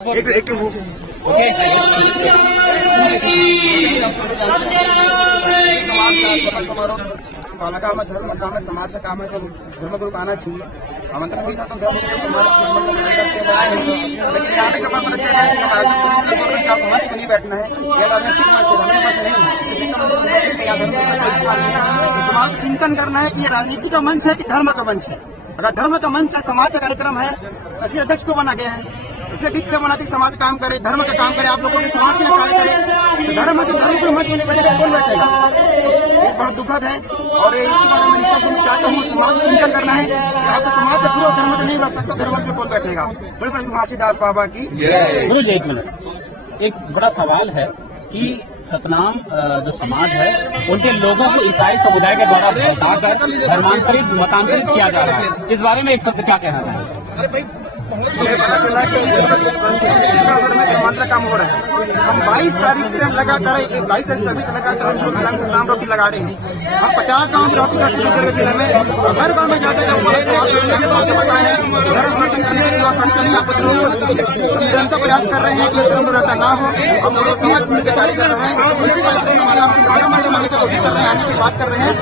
एक वाला काम है, धर्म काम है, समाज का काम है, तो धर्म गुरु का आना चाहिए। आमंत्रण भी था तो धर्म गुरु समाज लेकिन आने के बाद पता चला कि आप मंच में नहीं बैठना है, यह राजनीतिक मंच है, हमें मंच नहीं। समाज चिंतन करना है कि ये राजनीति का मंच है कि धर्म का मंच है। अगर धर्म का मंच है, समाज का कार्यक्रम है, इसलिए अध्यक्ष को बना गया है, इसलिए अध्यक्ष का बनाते समाज काम करे, धर्म का काम करे, आप लोगों के समाज के लिए कार्य करे। तो धर्म है, धर्म को मंच में नहीं बैठेगा, कौन बैठेगा? ये बहुत दुखद है और इसके बारे में निश्चित रूप चाहता हूँ समाज को चिंतन करना है कि आपको समाज से पूरा धर्म से नहीं बैठ सकता, धर्म में कौन बैठेगा? बिल्कुल घासीदास बाबा की गुरु जी। एक मिनट, एक बड़ा सवाल है कि सतनाम जो समाज है उनके लोगों को ईसाई समुदाय के द्वारा धर्मांतरित मतांतरित किया जा रहा है, इस बारे में एक शब्द क्या कहना चाहिए? पता चला कि मात्रा काम हो रहा है। हम 22 तारीख से लगातार 22 तारीख सभी से लगातार हम नाम रोटी लगा रहे हैं। हम 50 गाँव में रोटी शुरू करेंगे जिले में, हर गाँव में जाकर बताया जनता प्रयास कर रहे हैं कि रहता ना हो, हम समाज मिलकर कार्य कर रहे हैं। उसी बात से कोशिश कर रहे हैं, आने की बात कर रहे हैं।